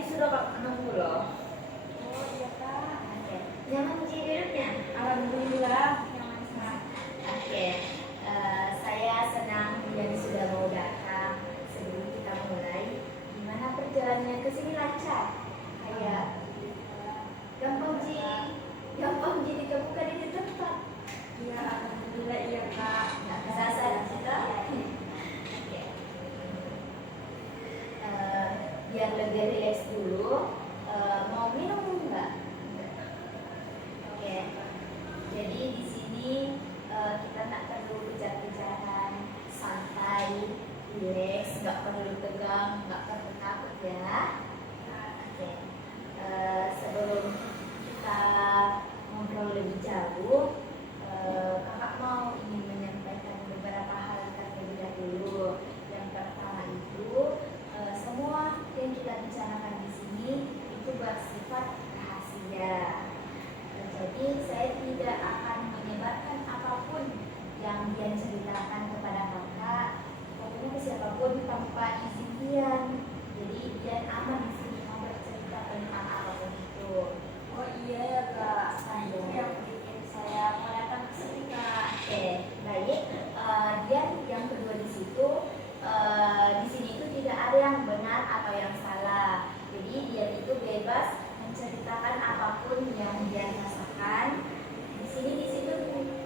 tadi sudah Kak menunggu loh. Oh iya Kak. Oke. Nyaman Ci duduknya? Alhamdulillah nyaman Kak. Oke. Saya senang yang sudah mau datang. Sebelum kita mulai, gimana perjalanannya ke sini lancar? Kayak gampang Ji ditemukan di tempat. Iya alhamdulillah iya Kak. Nggak kesasar kita. Oke. Biar lebih rileks dulu. Mau minum nggak? Oke. Jadi di sini kita nggak perlu kejar-kejaran, santai, rileks, nggak perlu tegang, nggak perlu takut ya. Oke. Sebelum kita ngobrol lebih jauh, kakak mau ingin menyampaikan beberapa hal terlebih dahulu. Yang pertama itu, semua yang kita bicarakan di sini itu bersifat rahasia. Jadi saya tidak akan menyebarkan apapun yang Dian ceritakan kepada kakak, pokoknya ke siapapun tanpa izin Dian. Jadi Dian aman di sini mau bercerita tentang apapun itu. Oh iya ya Kak. Itu yang bikin saya mau datang ke sini Kak. Oke, baik. Dian yang kedua di situ, di sini itu tidak ada yang benar atau yang salah. Jadi Dian itu bebas menceritakan apapun yang Dian rasakan. Di situ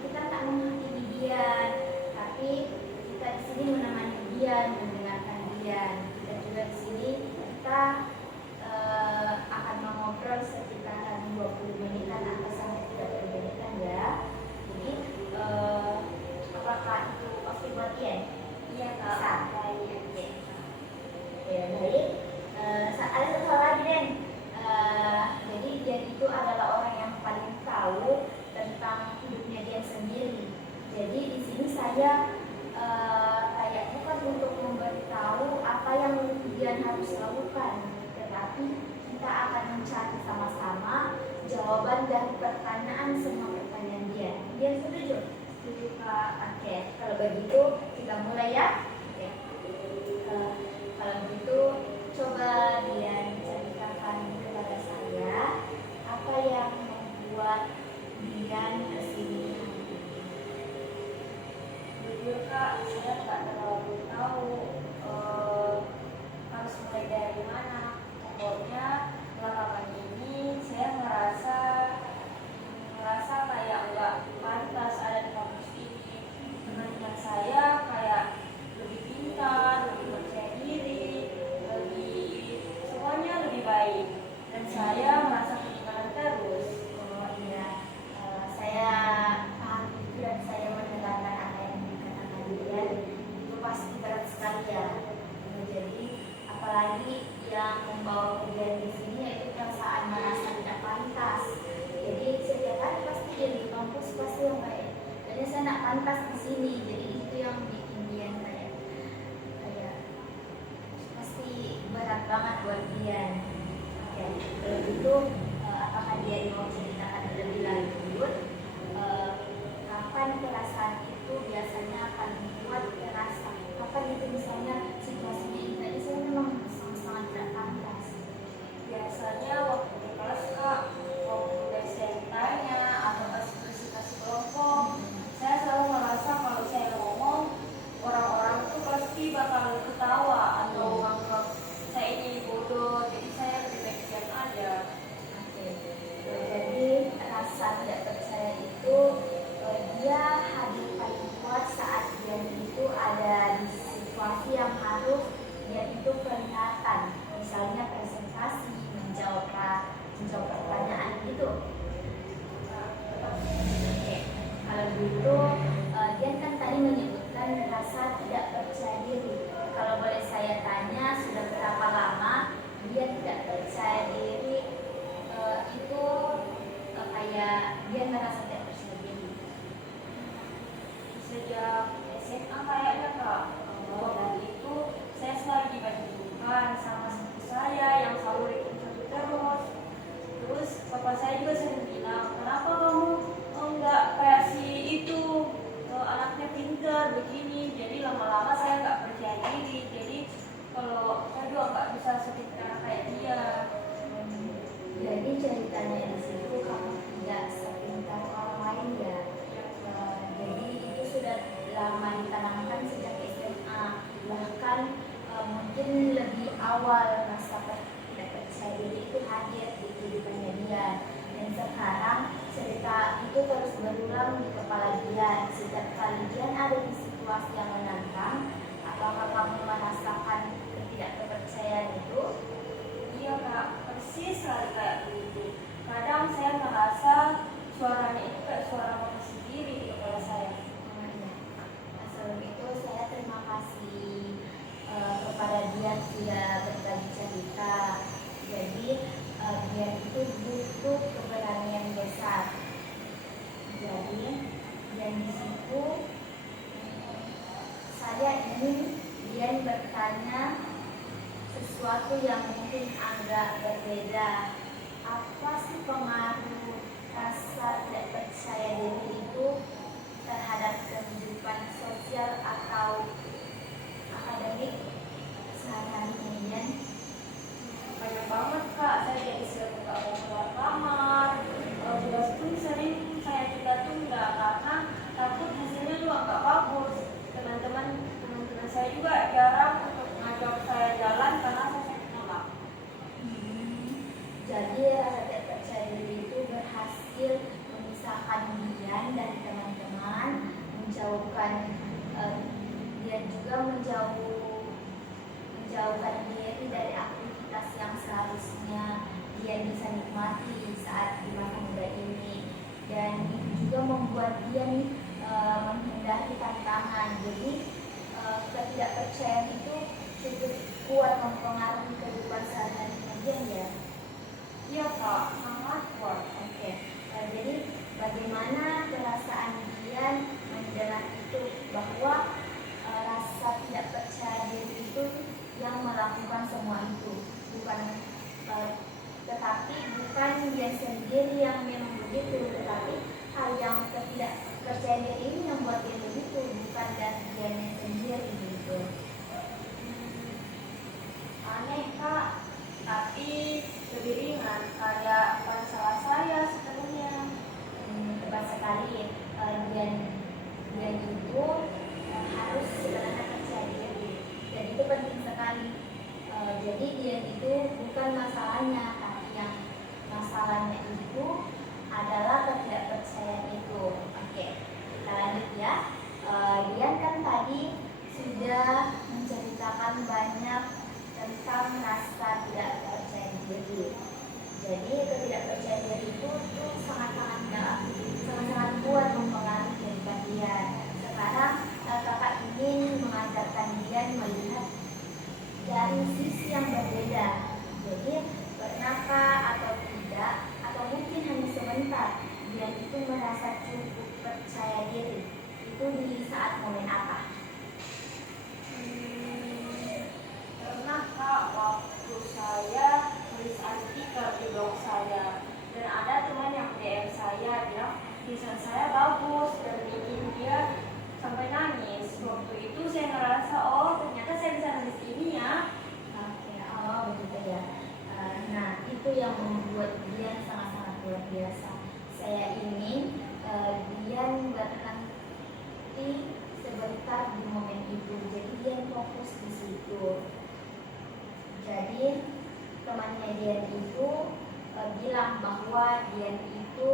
kita tak menghakimi Dian, tapi kita di sini menemani Dian, mendengarkan Dian. Dan juga di sini kita akan mengobrol sekitar 20 menitan atau sampai 30 menitan ya. Jadi apakah itu oke buat Dian? Iya Kak. Bisa. Baik. Oke. Ya, baik. Ada satu hal lagi Den. Jadi Dian itu adalah orang yang paling tahu tentang hidupnya Dian sendiri. Jadi di sini saya kayak bukan untuk memberitahu apa yang Dian harus lakukan, tetapi kita akan mencari sama-sama jawaban dari semua pertanyaan Dian. Dian setuju? Setuju Kak. Oke, kalau begitu kita mulai ya. Oke. Kalau begitu coba Dian ceritakan kepada saya apa yang membuat Dian kesini hari ini. Jujur Kak, saya nggak terlalu tahu harus mulai dari mana. Pokoknya belakangan ini saya ngerasa kayak nggak pantas ada di kampus ini. Teman-teman saya kayak lebih pintar, lebih percaya diri, semuanya lebih baik. Dan saya merasa ketinggalan terus. Oh iya, saya paham itu dan saya mendengarkan apa yang dikatakan Dian. Itu pasti berat sekali ya. Jadi apalagi yang membawa Dian di sini yaitu perasaan merasa tidak pantas. Jadi setiap hari pasti dia di kampus pasti yang kayak, kayaknya saya tidak pantas di sini. Jadi itu yang bikin Dian kayak pasti berat banget buat Dian. Oke, kalau gitu apakah Dian mau ceritakan lebih lanjut kapan perasaan itu biasanya akan membuat terasa? Kapan itu misalnya situasinya ini tadi saya memang sangat tidak pantas. Biasanya waktu di kelas Kak, waktu dosen tanya atau presentasi kelompok, saya selalu merasa kalau saya ngomong orang-orang itu pasti bakal ketawa atau menganggap saya ini bodoh, jadi saya lebih baik diam aja. Oke. Jadi rasa tidak percaya itu dia hadir paling kuat saat dia itu ada di situasi yang harus dia itu kelihatan, misalnya presentasi, menjawab pertanyaan gitu. Oke, kalau gitu Dian kan tadi menyebutkan rasa tidak percaya diri. Kalau boleh saya tanya, sudah berapa lama dia tidak percaya diri itu kayak dia merasa tidak percaya diri? Sejak SMA kayaknya Kak, waktu itu saya selalu dibandingkan sama sepupu saya yang selalu ranking 1 terus. Terus papa saya juga sering bilang, kenapa kamu enggak kayak si itu, anaknya pintar begini. Jadi lama-lama saya nggak percaya diri. Jadi kalau saya juga nggak bisa sepintar kayak dia. ceritanya di situ kamu tidak sepintar orang lain ya. Jadi itu sudah lama ditanamkan sejak SMA, bahkan mungkin lebih awal rasa tidak percaya diri itu hadir di kehidupannya dia. Dan sekarang cerita itu terus berulang di kepala dia. Setiap kali dia ada di situasi yang menantang, apakah kamu merasakan ketidakpercayaan itu? Iya kak, persis sekali kayak begitu. Kadang saya merasa suaranya itu kayak suara mama sendiri di kepala saya. Nah, sebelum itu saya terima kasih kepada Dian sudah berbagi cerita. Jadi Dian itu butuh keberanian besar. Jadi Dian di situ saya ingin Dian bertanya sesuatu yang mungkin agak berbeda. Apa sih pengaruh rasa tidak percaya diri itu terhadap kehidupan sosial atau akademik sehari-hari Dian? Banyak banget kak, saya jadi sering nggak mau keluar kamar. Tugas pun sering saya tunda-tunda karena takut hasilnya juga nggak bagus. Teman-teman saya juga jarang untuk ngajak saya jalan karena saya sakit nolak. Jadi rasa tidak percaya diri itu berhasil memisahkan Dian dari teman-teman, menjauhkan dia juga menjauhkan diri dari aktivitas yang seharusnya dia bisa nikmati saat di masa muda ini, dan itu juga membuat dia menghindari tantangan. Jadi ketidakpercayaan itu cukup kuat mempengaruhi kehidupan sehari-hari dia ya. Iya kak, sangat kuat. Oke. Jadi bagaimana perasaan Dian mendengar itu, bahwa rasa tidak percaya diri itu yang melakukan semua itu, tetapi bukan dia sendiri yang memang begitu, tetapi hal yang tidak percaya diri ini yang membuat dia begitu, bukan dari dianya sendiri gitu. Aneh kak, tapi lebih ringan, kayak bukan salah saya sepenuhnya. Tepat sekali. Dian itu harus sebenarnya percaya diri, dan itu penting sekali. Jadi Dian itu bukan masalahnya, tapi yang masalahnya itu adalah ketidakpercayaan itu. Oke, kita lanjut ya. Dian kan tadi sudah menceritakan banyak tentang rasa tidak percaya diri. Jadi ketidakpercayaan diri itu sangat-sangat kuat mempengaruhi kehidupan Dian. Sekarang kakak ingin mengajarkan Dian melihat dari sisi yang berbeda. Jadi pernahkah atau tidak, atau mungkin hanya sebentar, Dian itu merasa cukup percaya diri itu di saat momen apa? Pernah kak, waktu saya tulis artikel di blog saya, dan ada teman yang DM saya bilang tulisan saya bagus dan bikin dia sampai nangis. Waktu itu saya ngerasa, oh ternyata saya bisa nulis ini ya. Oke, oh begitu ya. Nah, itu yang membuat Dian sangat-sangat luar biasa. Saya ingin Dian berhenti sebentar di momen itu. Jadi Dian fokus di situ. Jadi temannya Dian itu bilang bahwa Dian itu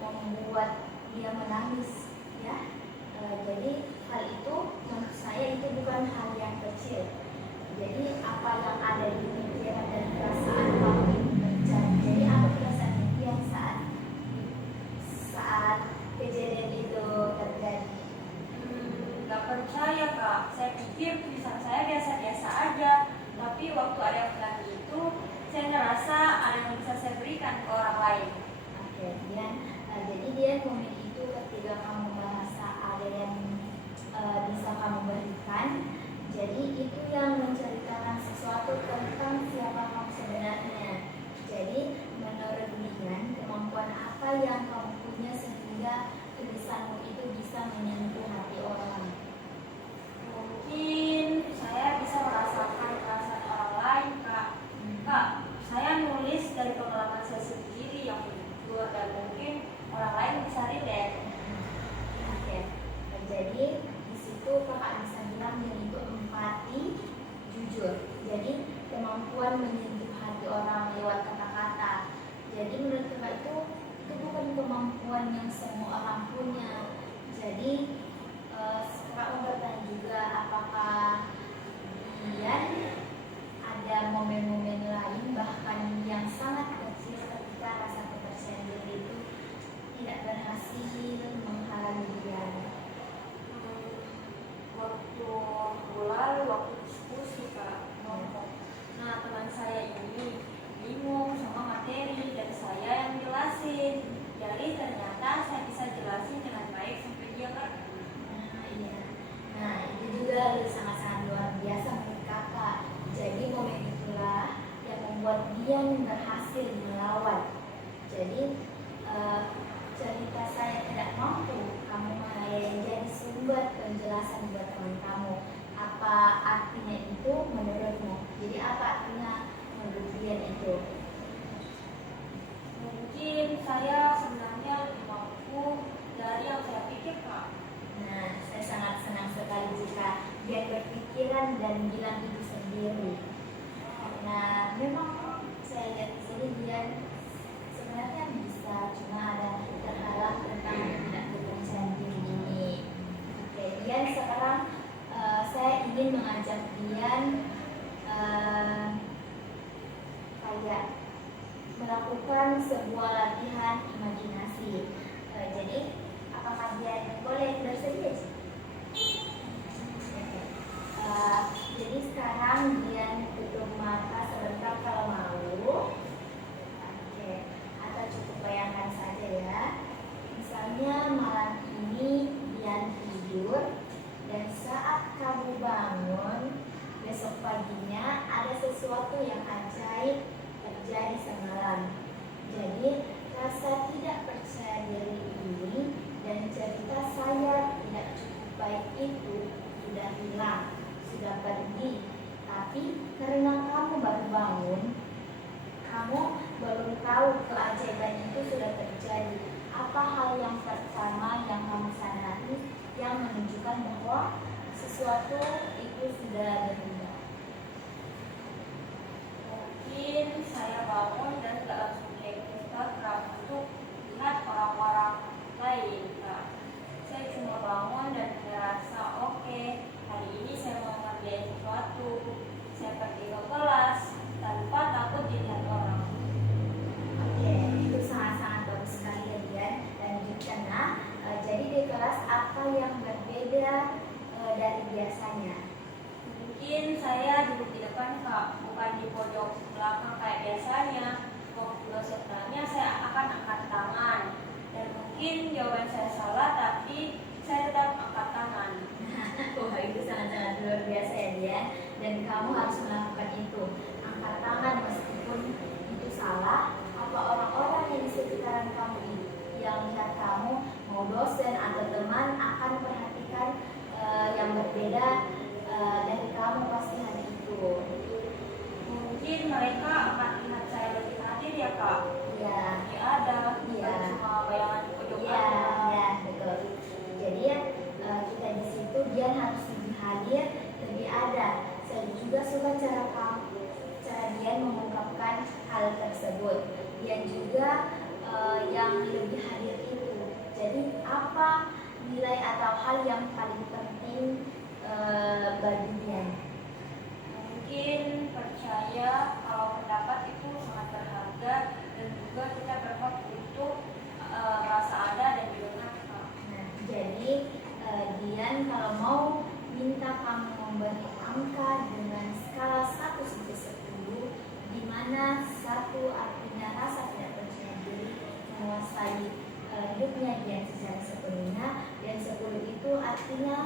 membuat dia menangis, ya. Jadi hal itu menurut saya itu bukan hal yang kecil. Jadi apa yang ada di pikiran dan perasaan kamu itu terjadi. Jadi apa perasaan Dian saat kejadian itu terjadi? Gak percaya kak, saya pikir tulisan saya biasa-biasa aja. Tapi waktu ada yang bilang gitu, saya ngerasa ada yang bisa saya berikan ke orang lain. Oke, Dian. Jadi Dian momen itu ketika kamu merasa ada yang bisa kamu berikan. Jadi itu yang menceritakan sesuatu tentang siapa kamu sebenarnya. Jadi menurut Dian, kemampuan apa yang kamu punya sehingga tulisanmu itu bisa menyentuh hati orang? Mungkin saya bisa merasakan perasaan orang lain kak. Kak, saya nulis dari pengalaman saya sendiri. menyentuh hati orang lewat kata-kata. Jadi menurut kakak itu bukan kemampuan yang semua orang punya. Jadi kakak mau bertanya juga, apakah Dian ada momen-momen lain bahkan yang sangat kecil ketika rasa kepercayaan diri itu tidak berhasil menghalangi Dian? Waktu bulan, waktu diskusi Kak, ngomong. Nah, teman saya ini bingung sama materi dan saya yang jelasin. Jadi ternyata saya bisa jelasin dengan baik sampai dia ngerti. Iya. Nah, itu juga sangat-sangat luar biasa menurut kakak. Jadi momen itulah yang membuat Dian berhasil melawan. Jadi cerita saya tidak mampu, kamu malah yang jadi sumber penjelasan buat teman kamu. Apa artinya itu menurutmu? Jadi apa artinya menurut Dian itu? Mungkin saya sebenarnya lebih mampu dari yang saya pikir Kak. Nah, saya sangat senang sekali jika Dian berpikiran dan bilang itu sendiri. Nah, memang saya lihat di sini Dian sebenarnya bisa, cuma ada terhalang tentang tidak kepercayaan diri ini. Oke, Dian sekarang saya ingin mengajak Dian kayak melakukan sebuah latihan imajinasi. Jadi, apakah Dian boleh bersedia? Jadi sekarang Dian tutup mata sebentar kalau mau. Oke, atau cukup bayangkan saja ya. Misalnya malam ini Dian tidur dan saat kamu bangun besok paginya ada sesuatu yang ajaib terjadi semalam. Jadi rasa tidak percaya diri ini dan cerita saya tidak cukup baik itu sudah hilang, sudah pergi. Tapi karena kamu baru bangun, kamu belum tahu keajaiban itu sudah terjadi. Apa hal yang pertama yang kamu sadari yang menunjukkan bahwa sesuatu itu sudah berubah? Mungkin saya bangun dan gak langsung cek Instagram untuk lihat orang-orang lain Kak. Saya cuma bangun dan merasa oke, hari ini saya mau ngerjain sesuatu. Saya pergi ke kelas tanpa takut dilihat orang. Oke, itu sangat-sangat bagus sekali ya Dian. Lanjutkan nah. Jadi di kelas apa yang berbeda dari biasanya? Mungkin saya duduk di depan Kak, bukan di pojok belakang kayak biasanya. Waktu dosen tanya saya akan angkat tangan. Dan mungkin jawaban saya salah, tapi saya tetap angkat tangan. Wah, itu sangat-sangat luar biasa ya Dian. Dan kamu harus melakukan itu. Angkat tangan meskipun itu salah. Apa orang-orang yang di sekitaran kamu ini yang lihat kamu, mau dosen atau teman, akan perhatikan yang berbeda dari kamu pasti hari itu. Mungkin mereka akan lihat saya lebih hadir ya Kak. Iya. Lebih ada, Iya. bukan cuma bayangan di pojok Iya, ada. ya, betul. Jadi ya kita di situ dia harus lebih hadir, lebih ada. Saya juga suka cara dia mengungkapkan hal tersebut. Dia juga yang lebih hadir itu. Jadi apa nilai atau hal yang paling penting bagi dia? Mungkin percaya kalau pendapat itu sangat berharga dan juga kita berhak untuk merasa ada dan didengar Kak. Nah, jadi Dian kalau mau minta kamu memberi angka dengan skala 1 sampai 10, di mana 1 artinya rasa tidak percaya diri menguasai hidupnya Dian secara sepenuhnya, dan 10 itu artinya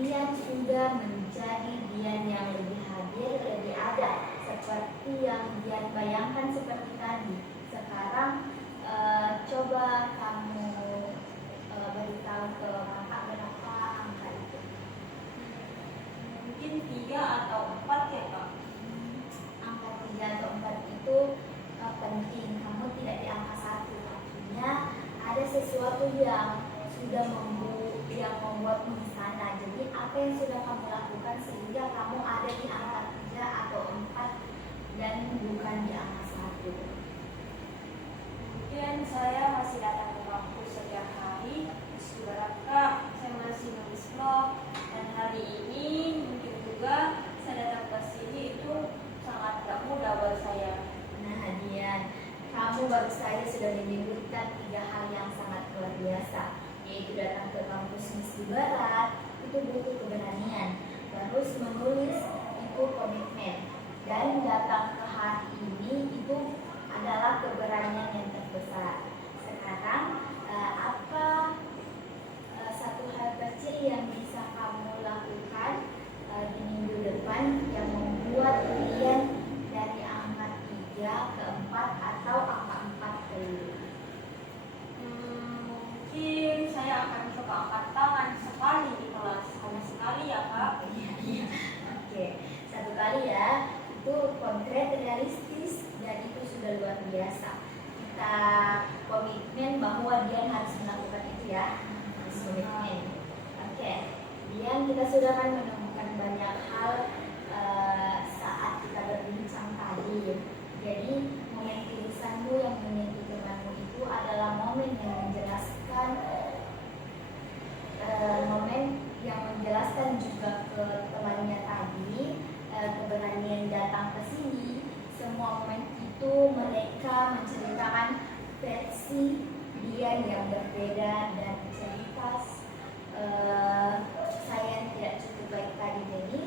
Dian sudah menjadi Dian yang lebih hadir, lebih ada, seperti yang Dian bayangkan seperti tadi. Sekarang coba kamu beritahu ke kakak berapa angka itu. Mungkin 3 atau 4 ya Kak. Angka 3 atau 4 itu penting. Kamu tidak di angka 1, artinya ada sesuatu yang sudah membuatmu di sana. Jadi apa yang sudah kamu lakukan sehingga kamu ada di angka 3 atau 4 dan bukan di angka 1? Mungkin saya masih datang ke kampus setiap hari, meski berat Kak, saya masih nulis blog, dan hari ini mungkin juga saya datang ke sini itu sangat gak mudah buat saya. Nah, Dian, kamu baru saja sudah menyebutkan 3 hal yang sangat luar biasa, yaitu datang ke kampus meski berat, itu butuh keberanian, terus menulis itu komitmen, dan datang ke hari ini itu adalah keberanian yang terbesar. Sekarang apa satu hal kecil yang bisa kamu lakukan di minggu depan yang membuat kalian dari angka 3 ke 4 atau angka 4 ke 5? Mungkin saya akan coba angkat tangan sekali di kelas, hanya sekali ya Kak. Iya. Oke, 1 kali ya. Itu konkret, realistis, dan itu sudah luar biasa. Kita komitmen bahwa dia harus melakukan itu ya. Harus komitmen. Oke, Dian, kita sudah kan menemukan banyak hal saat kita berbincang tadi. Jadi momen tulisanmu yang menyentuh temanmu itu adalah momen yang menjelaskan juga ke temannya tadi, keberanian datang ke sini. Semua momen itu mereka menceritakan versi dia yang berbeda, dan cerita saya yang tidak cukup baik tadi. Jadi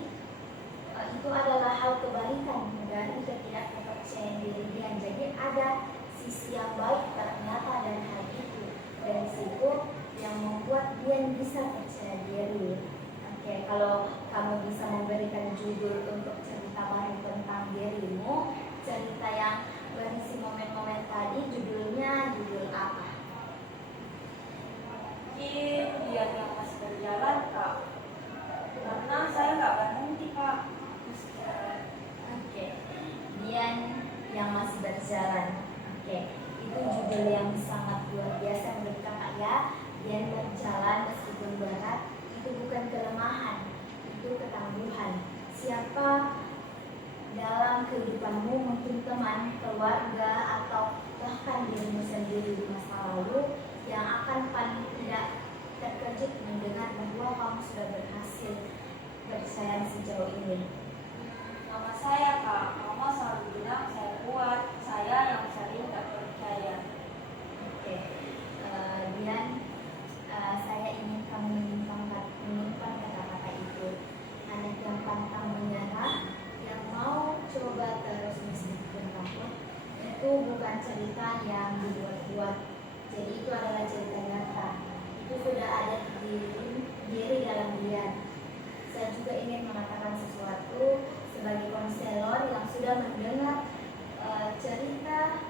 itu adalah hal kebalikan dari ketidakpercayaan diri dia. Jadi ada sisi yang baik ternyata dari hal itu, dan situ yang membuat dia bisa percaya diri. Oke, kalau kamu bisa memberikan judul untuk cerita baru tentang dirimu, cerita yang berisi momen-momen tadi, judulnya judul apa? Mungkin dia yang masih berjalan Kak, karena saya nggak berhenti Kak. Oke, Dian yang masih berjalan. Oke, itu judul yang sangat luar biasa menurut kakak ya. Dian berjalan meskipun berat, itu bukan kelemahan, itu ketangguhan. Siapa dalam kehidupanmu, mungkin teman, keluarga, atau bahkan dirimu sendiri di masa lalu, yang akan paling tidak terkejut mendengar bahwa kamu sudah berhasil bersaing sejauh ini? Mama saya Kak, mama selalu bilang saya kuat, saya yang sering nggak percaya. Oke, Dian, saya ingin kamu menyimpan kata-kata itu. Anak yang pantang menyerah, yang mau coba terus meskipun takut, itu bukan cerita yang dibuat-buat. Jadi itu adalah cerita nyata. Itu sudah ada di diri dalam Dian. Saya juga ingin mengatakan sesuatu sebagai konselor yang sudah mendengar cerita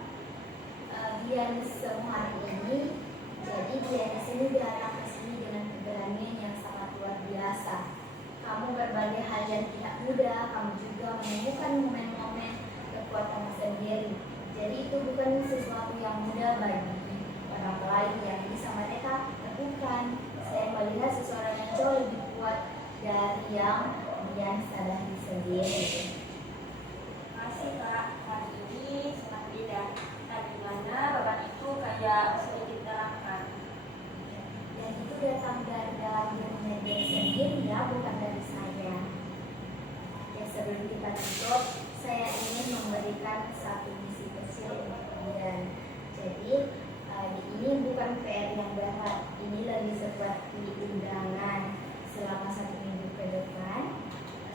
Dian semua hari ini. Jadi Dian di sini datang ke sini dengan keberanian yang sangat luar biasa. Kamu berbagai hal yang tidak mudah, kamu juga menemukan momen-momen kekuatan sendiri. Jadi itu bukan sesuatu yang mudah bagi orang lain yang bisa mereka lakukan. Saya melihat seseorang yang jauh lebih kuat dari yang Dian sadari sendiri. Makasih Kak, hari ini sangat beda. Tadi mana beban itu kayak sedikit terangkat. Dan itu datang dari dalam dirinya dia sendiri ya, bukan dari saya. Ya, sebelum kita tutup, saya ingin memberikan satu misi kecil untuk kalian. Jadi ini bukan PR yang berat, ini lebih seperti undangan. Selama 1 minggu ke depan,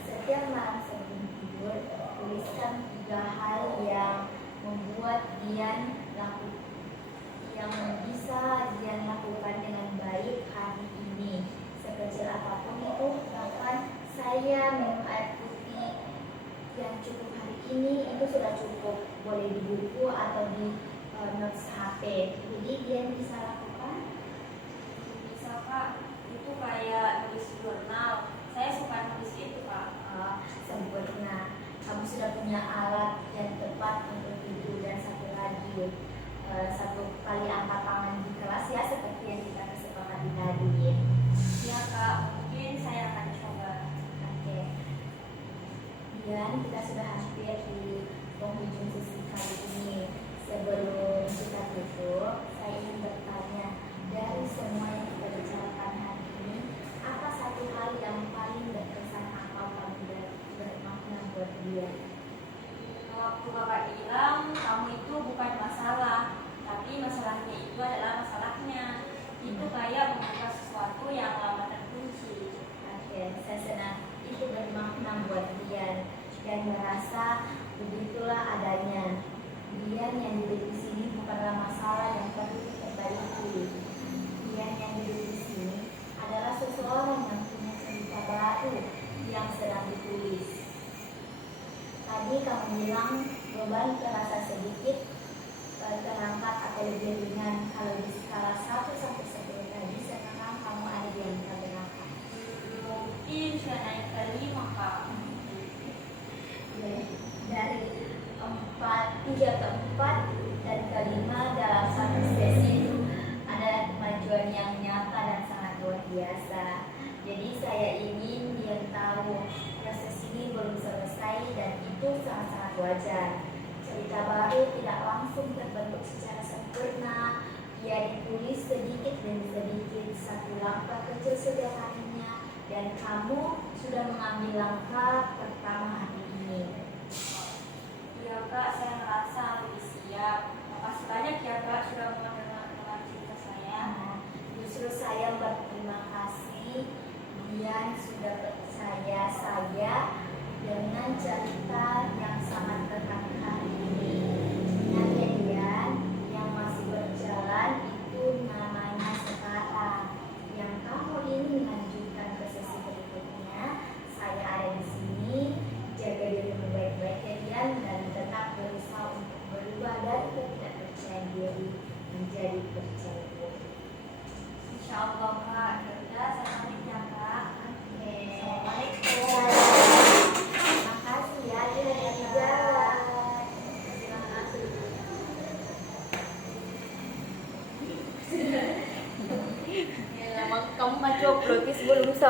setiap malam sebelum tidur, tuliskan 3 hal yang membuat Dian yang bisa Dian lakukan dengan baik hari ini. Sekecil apapun itu, bahkan saya minum air putih yang cukup hari ini itu sudah cukup. Boleh di buku atau di notes HP. Jadi Dian bisa lakukan. Bisa Kak, itu kayak nulis jurnal. Saya suka nulis itu Kak. Sempurna. Kamu sudah punya alat yang tepat untuk itu. Dan satu lagi, 1 kali angkat tangan di kelas ya, seperti yang kita kesepakati tadi. Ya Kak, mungkin saya akan coba. Oke. Dan kita sudah hampir di penghujung beban terasa sedikit terangkat atau lebih ringan. Kalau di skala 1 sampai 10 tadi, sekarang kamu ada di angka berapa? Mungkin sudah naik ke 5 kak. Dari 3 ke 4 dan ke 5 dalam satu sesi itu ada kemajuan yang nyata dan sangat luar biasa. Jadi saya ingin dia tahu proses ini belum selesai dan itu sangat-sangat wajar. Cerita baru tidak langsung terbentuk secara sempurna. Ia ditulis sedikit demi sedikit, satu langkah kecil sederhananya, dan kamu sudah mengambil langkah pertama hari ini. Iya kak, saya merasa lebih siap. Makasih banyak ya kak sudah mendengar cerita saya. Justru saya berterima kasih Dian sudah percaya saya dengan cerita yang sangat terang hari ini. Ingat ya Dian, yang masih berjalan itu namanya sekarang. Yang kamu ingin melanjutkan ke sesi berikutnya, saya ada di sini. Jaga dirimu baik-baik ya Dian, dan tetap berusaha untuk berubah dari ketidakpercayaan diri menjadi percaya diri. Insya Allah kak. Ya udah, saya pamit ya kak. Oke. Assalamualaikum. Terima kasih ya, Dian. Jalan. Terima kasih. Ya, kamu mah coba sebelum